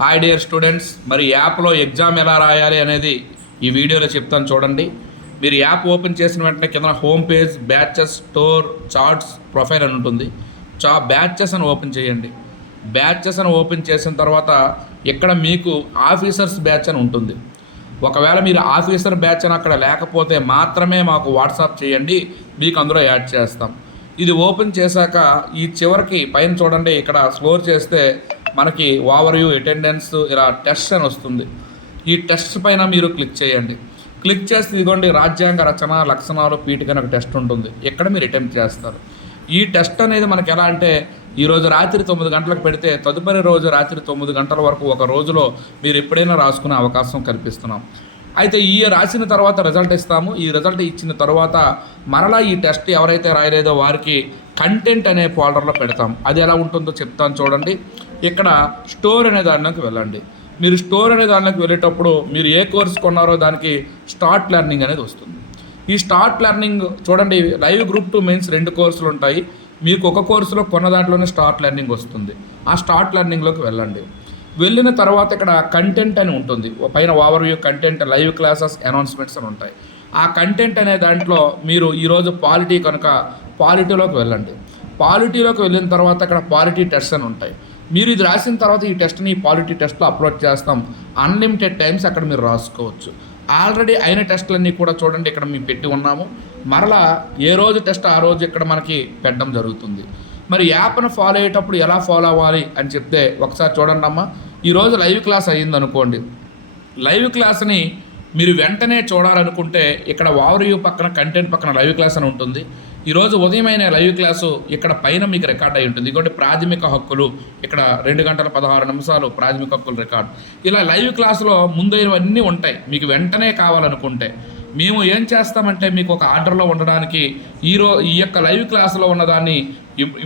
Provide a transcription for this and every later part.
Hi dear students, మరి యాప్లో exam ఎలా రాయాలి అనేది ఈ వీడియోలో చెప్తాను చూడండి. మీరు యాప్ ఓపెన్ చేసిన వెంటనే కింద home page, batches, store, charts, profile అని ఉంటుంది. బ్యాచెస్ అని ఓపెన్ చేయండి. బ్యాచెస్ అని ఓపెన్ చేసిన తర్వాత ఇక్కడ మీకు ఆఫీసర్స్ బ్యాచ్ అని ఉంటుంది. ఒకవేళ మీరు ఆఫీసర్ బ్యాచ్ అని అక్కడ లేకపోతే మాత్రమే మాకు వాట్సాప్ చేయండి, మీకు అందులో యాడ్ చేస్తాం. ఇది ఓపెన్ చేశాక ఈ చివరికి పైన చూడండి, ఇక్కడ స్క్రోల్ చేస్తే మనకి ఓవర్వ్యూ, అటెండెన్స్, ఇలా టెస్ట్ అని వస్తుంది. ఈ టెస్ట్ పైన మీరు క్లిక్ చేయండి. క్లిక్ చేస్తే ఇదిగోండి రాజ్యాంగ రచన లక్షణాలు పీఠిక అని ఒక టెస్ట్ ఉంటుంది. ఇక్కడ మీరు అటెంప్ట్ చేస్తారు. ఈ టెస్ట్ అనేది మనకి ఎలా అంటే ఈరోజు రాత్రి 9 గంటలకు పెడితే తదుపరి రోజు రాత్రి 9 గంటల వరకు ఒక రోజులో మీరు ఎప్పుడైనా రాసుకునే అవకాశం కల్పిస్తున్నాం. అయితే ఈ రాసిన తర్వాత రిజల్ట్ ఇస్తాము. ఈ రిజల్ట్ ఇచ్చిన తర్వాత మరలా ఈ టెస్ట్ ఎవరైతే రాయలేదో వారికి కంటెంట్ అనే ఫోల్డర్లో పెడతాం. అది ఎలా ఉంటుందో చెప్తాను చూడండి. ఇక్కడ స్టోర్ అనే దానిలోకి వెళ్ళండి. మీరు స్టోర్ అనే దానిలోకి వెళ్ళేటప్పుడు మీరు ఏ కోర్స్ కొన్నారో దానికి స్టార్ట్ లెర్నింగ్ అనేది వస్తుంది. ఈ స్టార్ట్ లెర్నింగ్ చూడండి, లైవ్ గ్రూప్ 2 మెయిన్స్ 2 కోర్సులు ఉంటాయి. మీకు ఒక కోర్సులో కొన్న దాంట్లోనే స్టార్ట్ లెర్నింగ్ వస్తుంది. ఆ స్టార్ట్ లెర్నింగ్లోకి వెళ్ళండి. వెళ్ళిన తర్వాత ఇక్కడ కంటెంట్ అని ఉంటుంది. పైన overview, content, live classes, announcements అని ఉంటాయి. ఆ కంటెంట్ అనే దాంట్లో మీరు ఈరోజు పాలిటీ కనుక పాలిటీలోకి వెళ్ళండి. పాలిటీలోకి వెళ్ళిన తర్వాత ఇక్కడ పాలిటీ టెస్ట్ అని ఉంటాయి. మీరు ఇది రాసిన తర్వాత ఈ టెస్ట్ని పాలిటీ టెస్ట్లో అప్లోడ్ చేస్తాం. అన్లిమిటెడ్ టైమ్స్ అక్కడ మీరు రాసుకోవచ్చు. ఆల్రెడీ అయిన టెస్టులన్నీ కూడా చూడండి ఇక్కడ మేము పెట్టి ఉన్నాము. మరలా ఏ రోజు టెస్ట్ ఆ రోజు ఇక్కడ మనకి పెట్టడం జరుగుతుంది. మరి యాప్ను ఫాలో అయ్యేటప్పుడు ఎలా ఫాలో అవ్వాలి అని చెప్తే ఒకసారి చూడండి అమ్మా. ఈరోజు లైవ్ క్లాస్ అయ్యింది అనుకోండి. లైవ్ క్లాస్ని మీరు వెంటనే చూడాలనుకుంటే ఇక్కడ ఓవర్వ్యూ పక్కన కంటెంట్ పక్కన లైవ్ క్లాస్ అని ఉంటుంది. ఈరోజు ఉదయమైన లైవ్ క్లాసు ఇక్కడ పైన మీకు రికార్డ్ అయి ఉంటుంది. ఇంకోటి ప్రాథమిక హక్కులు, ఇక్కడ 2 గంటల 16 నిమిషాలు ప్రాథమిక హక్కులు రికార్డ్. ఇలా లైవ్ క్లాసులో ముందైనవన్నీ ఉంటాయి. మీకు వెంటనే కావాలనుకుంటే మేము ఏం చేస్తామంటే మీకు ఒక ఆర్డర్లో ఉండడానికి ఈ యొక్క లైవ్ క్లాసులో ఉన్నదాన్ని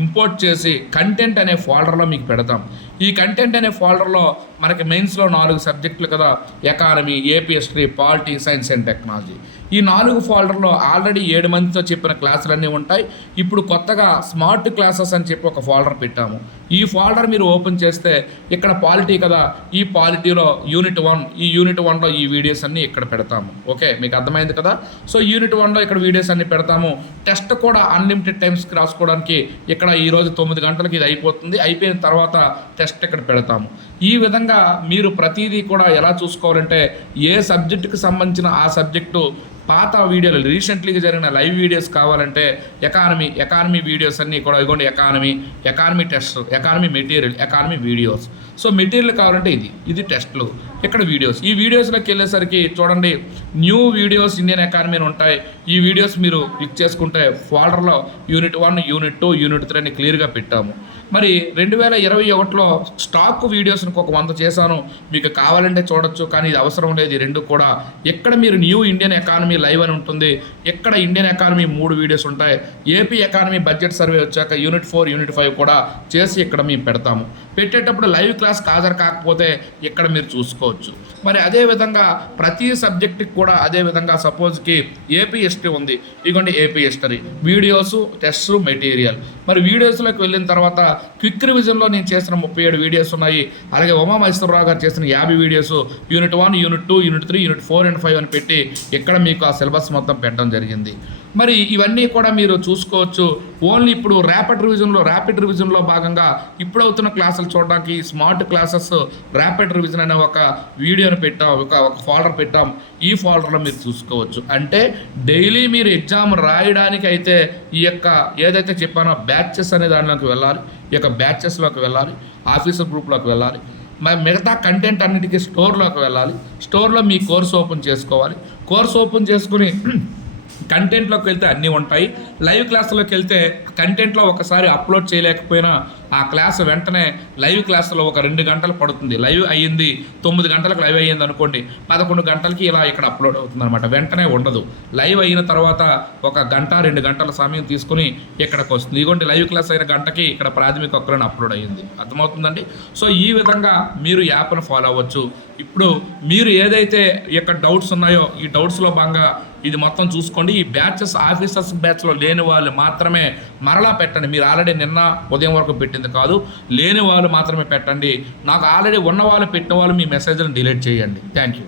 ఇంపోర్ట్ చేసి కంటెంట్ అనే ఫోల్డర్లో మీకు పెడతాం. ఈ కంటెంట్ అనే ఫోల్డర్లో మనకి మెయిన్స్లో 4 సబ్జెక్టులు కదా, economy, AP history, polity, science and technology. ఈ 4 ఫోల్డర్లో ఆల్రెడీ 7 మందితో చెప్పిన క్లాసులన్నీ ఉంటాయి. ఇప్పుడు కొత్తగా స్మార్ట్ క్లాసెస్ అని చెప్పి ఒక ఫోల్డర్ పెట్టాము. ఈ ఫోల్డర్ మీరు ఓపెన్ చేస్తే ఇక్కడ పాలిటీ కదా, ఈ పాలిటీలో యూనిట్ 1, ఈ యూనిట్ 1లో ఈ వీడియోస్ అన్నీ ఇక్కడ పెడతాము. ఓకే, మీకు అర్థమైంది కదా. సో యూనిట్ 1లో ఇక్కడ వీడియోస్ అన్నీ పెడతాము. టెస్ట్ కూడా అన్లిమిటెడ్ టైమ్స్కి రాసుకోవడానికి ఇక్కడ ఈరోజు 9 గంటలకి ఇది అయిపోతుంది. అయిపోయిన తర్వాత టెస్ట్ ఇక్కడ పెడతాము. ఈ విధంగా మీరు ప్రతిదీ కూడా ఎలా చూసుకోవాలంటే ఏ సబ్జెక్టుకి సంబంధించిన ఆ సబ్జెక్టు పాత వీడియోలు, రీసెంట్లీగా జరిగిన లైవ్ వీడియోస్ కావాలంటే ఎకానమీ వీడియోస్ అన్నీ కూడా ఇవ్వండి. Economy test, economy material, economy videos. So material కావాలంటే ఇది టెస్ట్లు, ఇక్కడ వీడియోస్. ఈ వీడియోస్లోకి వెళ్ళేసరికి చూడండి న్యూ వీడియోస్ ఇండియన్ ఎకానమీ అని ఉంటాయి. ఈ వీడియోస్ మీరు క్లిక్ చేసుకుంటే ఫోల్డర్లో యూనిట్ 1, యూనిట్ 2, యూనిట్ 3 అని క్లియర్గా పెట్టాము. మరి 2021లో స్టాక్ వీడియోస్ని ఒక 100 చేశాను. మీకు కావాలంటే చూడొచ్చు, కానీ ఇది అవసరం లేదు. ఈ 2 కూడా ఎక్కడ మీరు న్యూ ఇండియన్ ఎకానమీ లైవ్ అని ఉంటుంది. ఎక్కడ ఇండియన్ ఎకానమీ 3 వీడియోస్ ఉంటాయి. ఏపీ ఎకానమీ బడ్జెట్ సర్వే వచ్చాక యూనిట్ 4, యూనిట్ 5 కూడా చేసి ఇక్కడ మేము పెడతాము. పెట్టేటప్పుడు లైవ్ క్లాస్ హాజరు కాకపోతే ఇక్కడ మీరు చూసుకోవచ్చు. మరి అదేవిధంగా ప్రతి సబ్జెక్టుకి కూడా అదేవిధంగా సపోజ్కి ఏపీ హిస్టరీ ఉంది. ఇదిగోండి AP history videos, test, material. మరి వీడియోస్లోకి వెళ్ళిన తర్వాత క్విక్ రివిజన్లో నేను చేసిన 37 వీడియోస్ ఉన్నాయి. అలాగే ఉమామహేశ్వరరావు గారు చేసిన 50 videos unit 1, unit 2, unit 3, unit 4 and 5 అని పెట్టి ఇక్కడ మీకు ఆ సిలబస్ మొత్తం పెట్టడం జరిగింది. మరి ఇవన్నీ కూడా మీరు చూసుకోవచ్చు. ఓన్లీ ఇప్పుడు ర్యాపిడ్ రివిజన్లో భాగంగా ఇప్పుడు అవుతున్న క్లాసులు చూడడానికి స్మార్ట్ క్లాసెస్ ర్యాపిడ్ రివిజన్ అనే ఒక వీడియోని పెట్టాం, ఒక ఫోల్డర్ పెట్టాం. ఈ ఫోల్డర్లో మీరు చూసుకోవచ్చు. అంటే డైలీ మీరు ఎగ్జామ్ రాయడానికి అయితే ఈ యొక్క ఏదైతే చెప్పానో బ్యాచెస్ అనే దానిలోకి వెళ్ళాలి. ఈ యొక్క బ్యాచెస్లోకి వెళ్ళాలి, ఆఫీసర్ గ్రూప్లోకి వెళ్ళాలి. మిగతా కంటెంట్ అన్నిటికీ స్టోర్లోకి వెళ్ళాలి. స్టోర్లో మీ కోర్స్ ఓపెన్ చేసుకోవాలి. కోర్స్ ఓపెన్ చేసుకుని కంటెంట్లోకి వెళ్తే అన్నీ ఉంటాయి. లైవ్ క్లాసులోకి వెళ్తే కంటెంట్లో ఒకసారి అప్లోడ్ చేయలేకపోయినా ఆ క్లాస్ వెంటనే లైవ్ క్లాసులో ఒక 2 గంటలు పడుతుంది. లైవ్ అయ్యింది 9 గంటలకు లైవ్ అయ్యింది అనుకోండి, 11 గంటలకి ఇలా ఇక్కడ అప్లోడ్ అవుతుంది అనమాట. వెంటనే ఉండదు. లైవ్ అయిన తర్వాత 1 గంట 2 గంటల సమయం తీసుకుని ఇక్కడికి వస్తుంది. ఇదిగోండి లైవ్ క్లాస్ అయిన గంటకి ఇక్కడ ప్రాథమిక హక్కులను అప్లోడ్ అయ్యింది. అర్థమవుతుందండి. సో ఈ విధంగా మీరు యాప్ను ఫాలో అవ్వచ్చు. ఇప్పుడు మీరు ఏదైతే ఈ యొక్క డౌట్స్ ఉన్నాయో ఈ డౌట్స్లో భాగంగా ఇది మొత్తం చూసుకోండి. ఈ బ్యాచెస్ ఆఫీసర్స్ బ్యాచ్లో లేని వాళ్ళు మాత్రమే మరలా పెట్టండి. మీరు ఆల్రెడీ నిన్న ఉదయం వరకు పెట్టింది కాదు, లేని వాళ్ళు మాత్రమే పెట్టండి. నాకు ఆల్రెడీ ఉన్న వాళ్ళు పెట్టిన వాళ్ళు మీ మెసేజ్లను డిలీట్ చేయండి. Thank you.